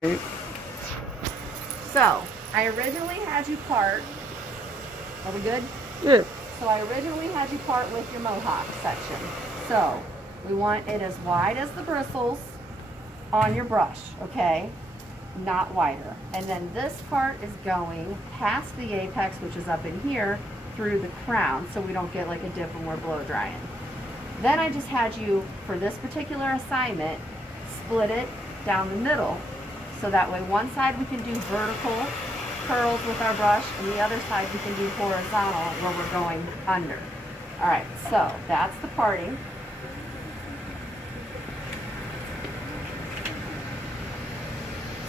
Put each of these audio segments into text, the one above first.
So, I originally had you part, are we good? Yeah. So I originally had you part with your mohawk section. So, we want it as wide as the bristles on your brush, okay? Not wider. And then this part is going past the apex, which is up in here, through the crown, so we don't get like a dip when we're blow drying. Then I just had you, for this particular assignment, split it down the middle, so that way one side we can do vertical curls with our brush, and the other side we can do horizontal where we're going under. All right, so that's the parting.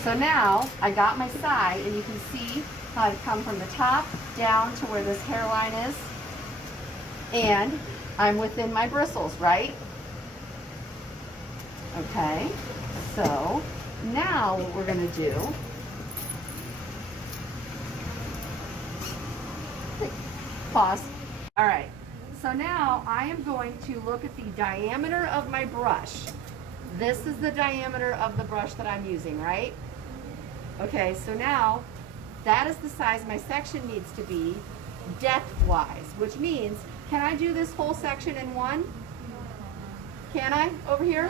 So now I got my side, and you can see how I've come from the top down to where this hairline is, and I'm within my bristles, right? Okay, so now what we're gonna do, pause. All right, so now I am going to look at the diameter of my brush. This is the diameter of the brush that I'm using, right? Okay, so now that is the size my section needs to be depth-wise, which means, can I do this whole section in one? Can I over here?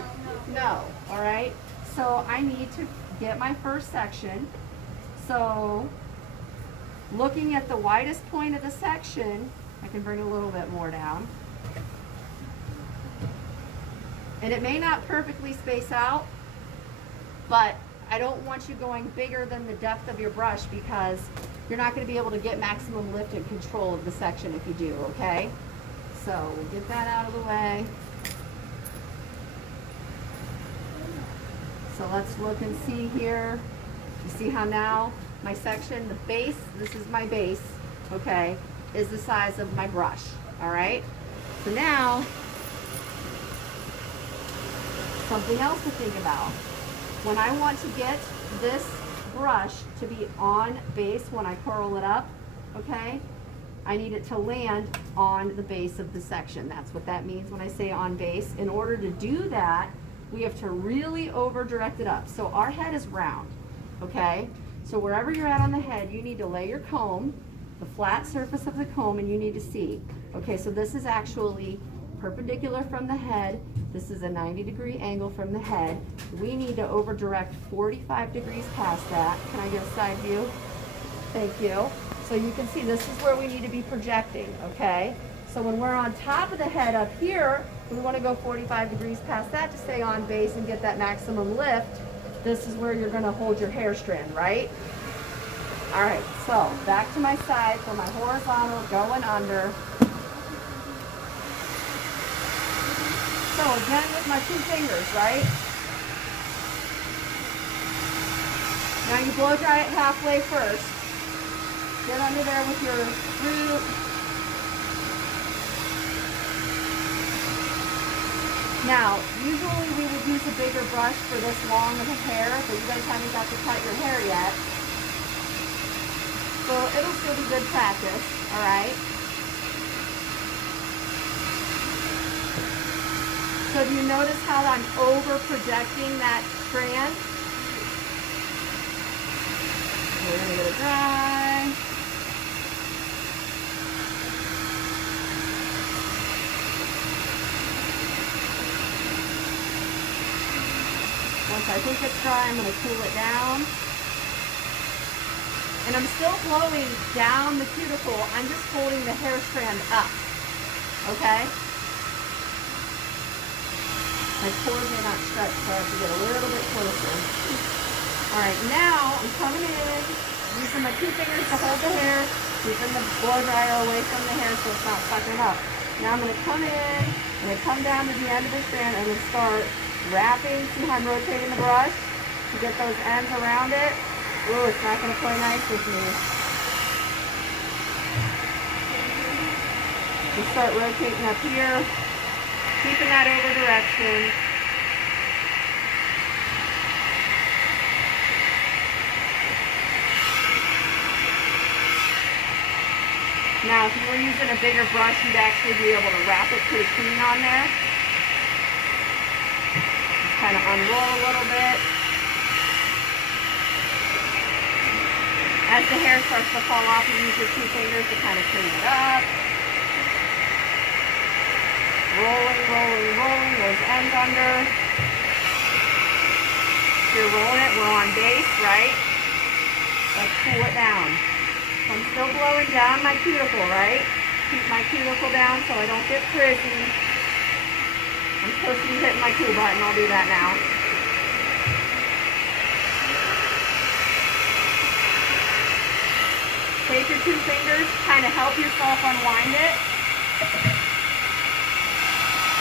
No, all right? So I need to get my first section. So looking at the widest point of the section, I can bring a little bit more down. And it may not perfectly space out, but I don't want you going bigger than the depth of your brush, because you're not going to be able to get maximum lift and control of the section if you do, okay? So we'll get that out of the way. So let's look and see here. You see how now my section, the base, this is my base, okay, is the size of my brush, all right? So now, something else to think about. When I want to get this brush to be on base when I curl it up, okay, I need it to land on the base of the section. That's what that means when I say on base. In order to do that, we have to really over direct it up. So our head is round, okay? So wherever you're at on the head, you need to lay your comb, the flat surface of the comb, and you need to see. Okay, so this is actually perpendicular from the head. This is a 90-degree angle from the head. We need to over direct 45 degrees past that. Can I get a side view? Thank you. So you can see this is where we need to be projecting, okay? So when we're on top of the head up here, we want to go 45 degrees past that to stay on base and get that maximum lift. This is where you're going to hold your hair strand, right? All right, so back to my side for my horizontal going under. So again with my two fingers, right? Now you blow dry it halfway first. Get under there with your root. Now, usually we would use a bigger brush for this long of a hair, but you guys haven't got to cut your hair yet. So it'll still be good practice, all right? So do you notice how I'm over projecting that strand? We're gonna get it dry. Once I think it's dry, I'm going to cool it down. And I'm still blowing down the cuticle. I'm just holding the hair strand up. Okay? My cord may not stretch, so I have to get a little bit closer. Alright, now I'm coming in, using my two fingers to hold the hair, keeping the blow dryer away from the hair so it's not sucking up. Now I'm going to come in, I'm going to come down to the end of the strand, and I'm going to start wrapping. See how I'm rotating the brush to get those ends around it? Ooh, it's not going to play nice with me. Just start rotating up here, keeping that over direction. Now, if you were using a bigger brush, you'd actually be able to wrap it pretty clean on there. Just kind of unroll a little bit. As the hair starts to fall off, you use your 2 fingers to kind of clean it up. Rolling, rolling, rolling those ends under. You're rolling it, we're on base, right? Let's pull it down. So I'm still blowing down my cuticle, right? Keep my cuticle down so I don't get frizzy. I'm supposed to be hitting my cool button, I'll do that now. Take your 2 fingers, kind of help yourself unwind it.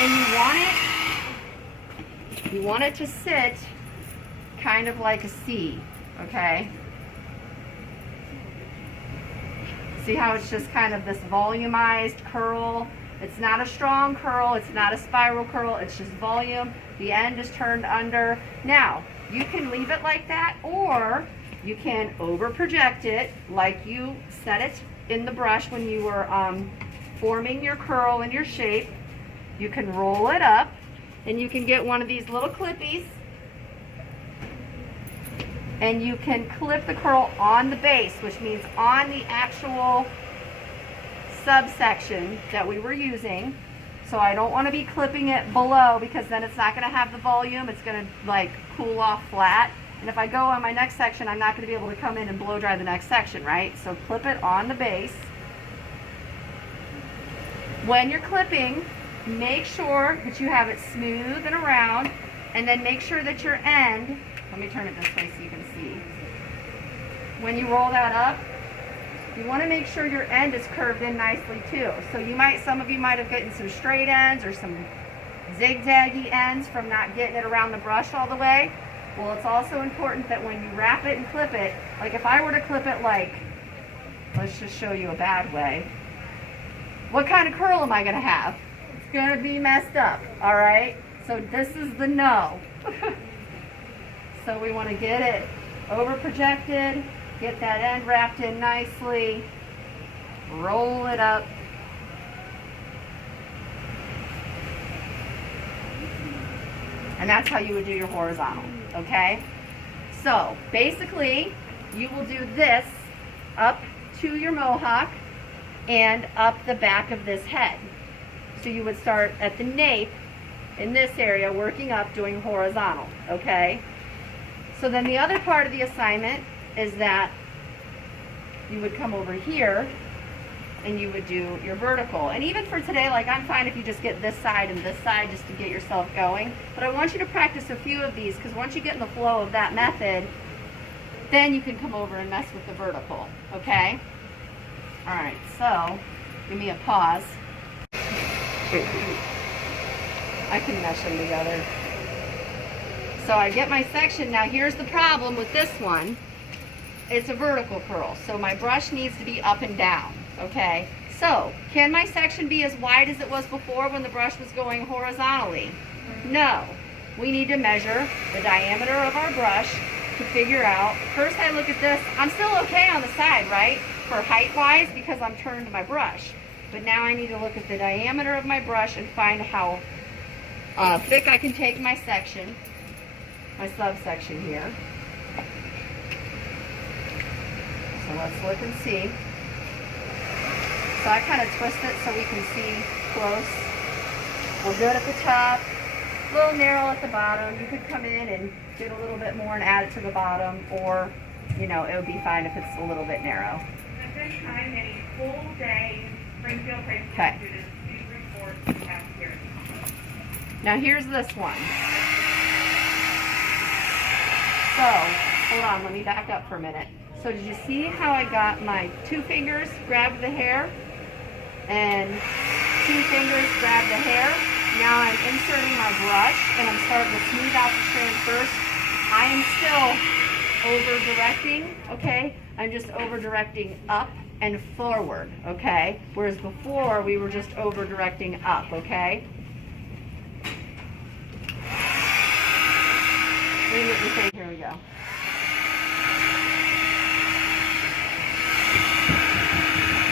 And you want it to sit kind of like a C, okay? See how it's just kind of this volumized curl? It's not a strong curl, it's not a spiral curl, it's just volume. The end is turned under. Now, you can leave it like that, or you can over project it like you set it in the brush when you were forming your curl and your shape. You can roll it up, and you can get one of these little clippies, and you can clip the curl on the base, which means on the actual subsection that we were using. So I don't want to be clipping it below, because then it's not going to have the volume. It's going to like cool off flat. And if I go on my next section, I'm not going to be able to come in and blow dry the next section, right? So clip it on the base. When you're clipping, make sure that you have it smooth and around, and then make sure that your end, let me turn it this way so you can see. When you roll that up, you want to make sure your end is curved in nicely too. So some of you might have gotten some straight ends or some zigzaggy ends from not getting it around the brush all the way. Well, it's also important that when you wrap it and clip it, like if I were to clip it like, let's just show you a bad way. What kind of curl am I going to have? It's going to be messed up, all right? So this is the no. So we want to get it over projected, get that end wrapped in nicely, roll it up. And that's how you would do your horizontal, okay? So basically, you will do this up to your mohawk and up the back of this head. So you would start at the nape in this area, working up, doing horizontal, okay? So then the other part of the assignment is that you would come over here and you would do your vertical. And even for today, like I'm fine if you just get this side and this side just to get yourself going. But I want you to practice a few of these, because once you get in the flow of that method, then you can come over and mess with the vertical, okay? All right, so give me a pause. I can mesh them together. So I get my section. Now here's the problem with this one. It's a vertical curl, so my brush needs to be up and down, okay? So, can my section be as wide as it was before when the brush was going horizontally? No. We need to measure the diameter of our brush to figure out. First I look at this. I'm still okay on the side, right? For height-wise, because I'm turned to my brush. But now I need to look at the diameter of my brush and find how thick I can take my section, my subsection here. So let's look and see. So I kind of twist it so we can see close. We're good at the top, a little narrow at the bottom. You could come in and get a little bit more and add it to the bottom, or, you know, it would be fine if it's a little bit narrow. At this time, any full day Springfield High School Okay. students, please report to cafeteria. Now here's this one. So, hold on, let me back up for a minute. So did you see how I got my 2 fingers, grabbed the hair, and 2 fingers, grabbed the hair? Now I'm inserting my brush, and I'm starting to smooth out the strand first. I am still over-directing, okay? I'm just over-directing up and forward, okay? Whereas before, we were just over-directing up, okay? Here we go.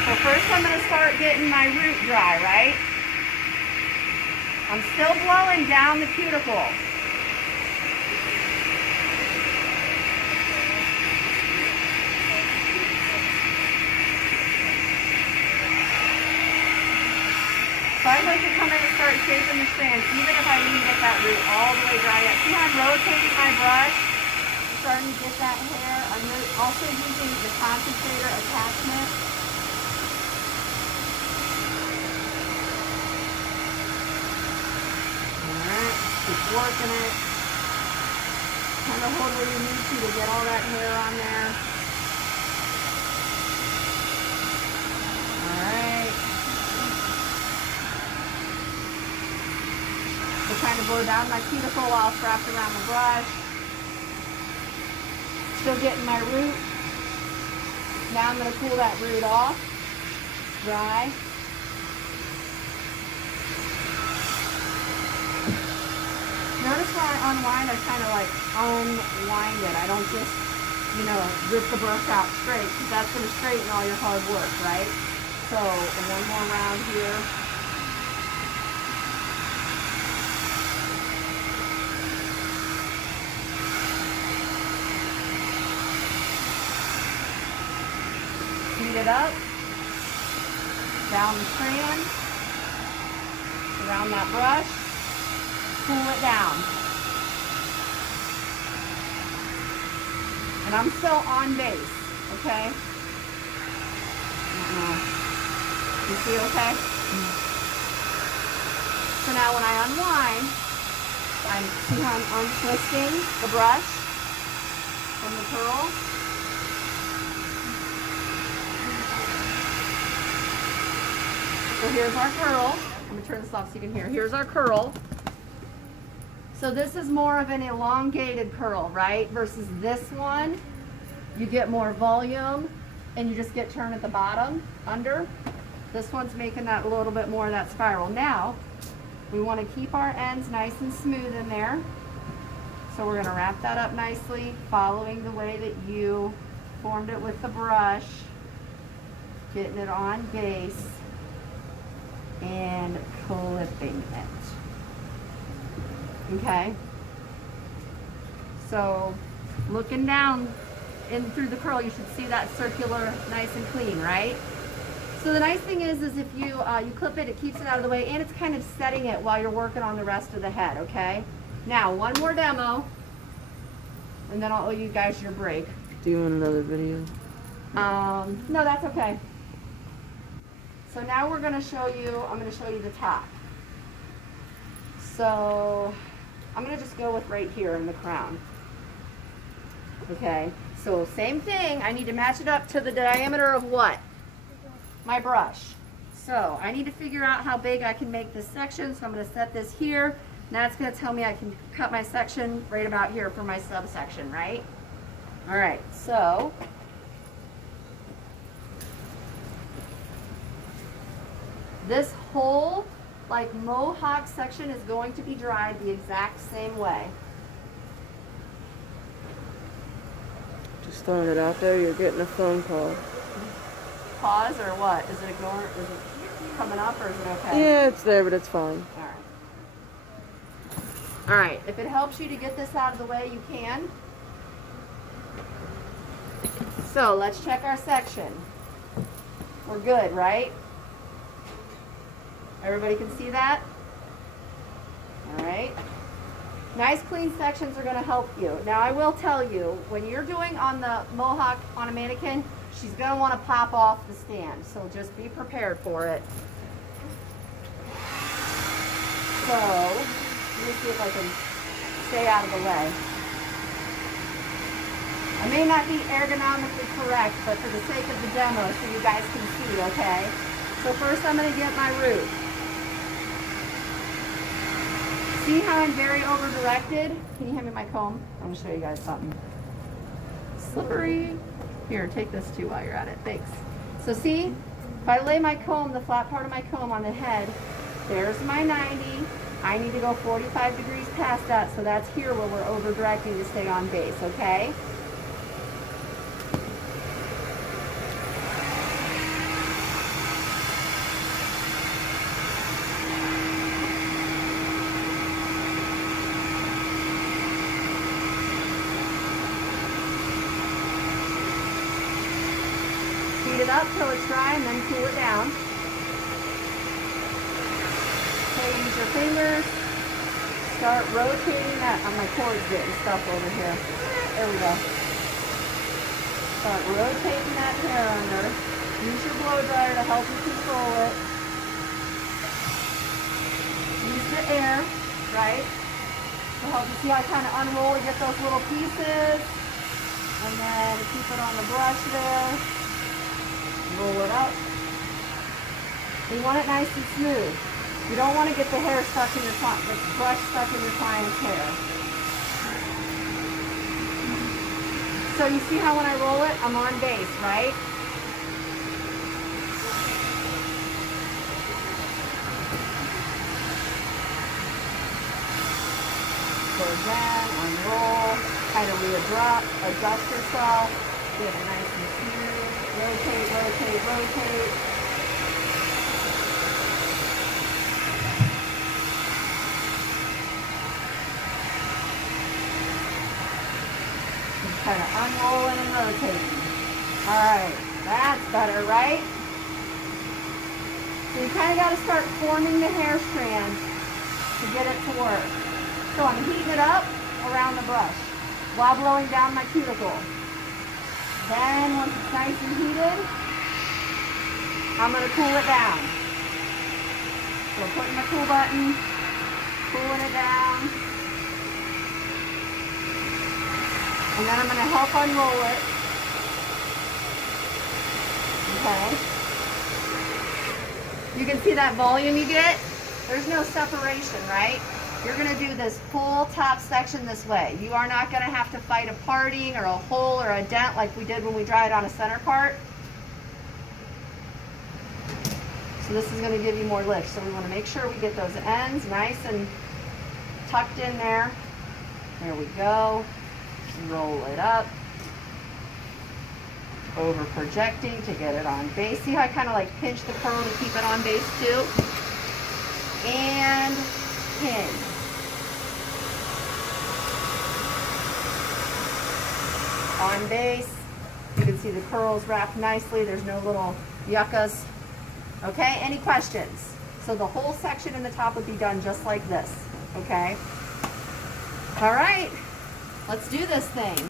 So first I'm going to start getting my root dry, right? I'm still blowing down the cuticle. I can come in and start shaping the strands, even if I didn't get that root all the way dry yet. See how I'm rotating my brush? I'm starting to get that hair. I'm also using the concentrator attachment. Alright, keep working it. Kind of hold where you need to get all that hair on there. Alright. We're trying to blow down my cuticle while it's wrapped around the brush. Still getting my root. Now I'm going to cool that root off. Dry. Notice when I unwind, I kind of like unwind it. I don't just, rip the brush out straight, because that's going to straighten all your hard work, right? So, one more round here. Heat it up. Down the strand. Around that brush. Cool it down. And I'm still on base, okay? You see okay? So now when I unwind, see how I'm untwisting the brush from the curl? So here's our curl. I'm going to turn this off so you can hear. Here's our curl. So this is more of an elongated curl, right? Versus this one, you get more volume and you just get turn at the bottom, under. This one's making that a little bit more of that spiral. Now, we want to keep our ends nice and smooth in there. So we're going to wrap that up nicely, following the way that you formed it with the brush, getting it on base, and clipping it. Okay, so looking down in through the curl, you should see that circular nice and clean, right? So the nice thing is if you you clip it, it keeps it out of the way, and it's kind of setting it while you're working on the rest of the head, okay? Now, one more demo, and then I'll owe you guys your break. Do you want another video? No, that's okay. So now we're going to show you, I'm going to show you the top. So I'm going to just go with right here in the crown. Okay, so same thing. I need to match it up to the diameter of what? My brush. So I need to figure out how big I can make this section. So I'm going to set this here. Now it's going to tell me I can cut my section right about here for my subsection, right? All right, so this whole like mohawk section is going to be dried the exact same way. Just throwing it out there, you're getting a phone call. Pause or what? Is it ignoring? Is it coming up or is it okay? Yeah, it's there, but it's fine. All right. All right. If it helps you to get this out of the way, you can. So let's check our section. We're good, right? Everybody can see that? All right. Nice clean sections are going to help you. Now I will tell you, when you're doing on the mohawk on a mannequin, she's going to want to pop off the stand. So just be prepared for it. So, let me see if I can stay out of the way. I may not be ergonomically correct, but for the sake of the demo, so you guys can see, okay? So first I'm going to get my root. See how I'm very over-directed? Can you hand me my comb? I'm going to show you guys something. Slippery. Here, take this too while you're at it. Thanks. So see, if I lay my comb, the flat part of my comb on the head, there's my 90. I need to go 45 degrees past that, so that's here where we're over-directing to stay on base, okay? Heat it up till it's dry and then cool it down. Okay, use your fingers. Start rotating that. Oh, my cord's getting stuck over here. There we go. Start rotating that hair under. Use your blow dryer to help you control it. Use the air, right? To help you see how I kind of unroll and get those little pieces. And then keep it on the brush there. Roll it up. You want it nice and smooth. You don't want to get the hair stuck in your the brush stuck in your client's hair. So you see how when I roll it, I'm on base, right? So again, unroll, kind of adjust yourself, get it nice and smooth, rotate, rotate, rotate. Just kind of unrolling and rotating. All right, that's better, right? So you kind of got to start forming the hair strand to get it to work. So I'm heating it up around the brush while blowing down my cuticle. Then once it's nice and heated, I'm going to cool it down. So putting my cool button, cooling it down. And then I'm going to help unroll it. Okay. You can see that volume you get. There's no separation, right? You're going to do this full top section this way. You are not going to have to fight a parting or a hole or a dent like we did when we dried on a center part. So this is going to give you more lift. So we want to make sure we get those ends nice and tucked in there. There we go. Roll it up. Over projecting to get it on base. See how I kind of like pinch the curl to keep it on base too? And pin. On base. You can see the curls wrapped nicely. There's no little yuccas. Okay, any questions? So the whole section in the top would be done just like this. Okay. All right, let's do this thing.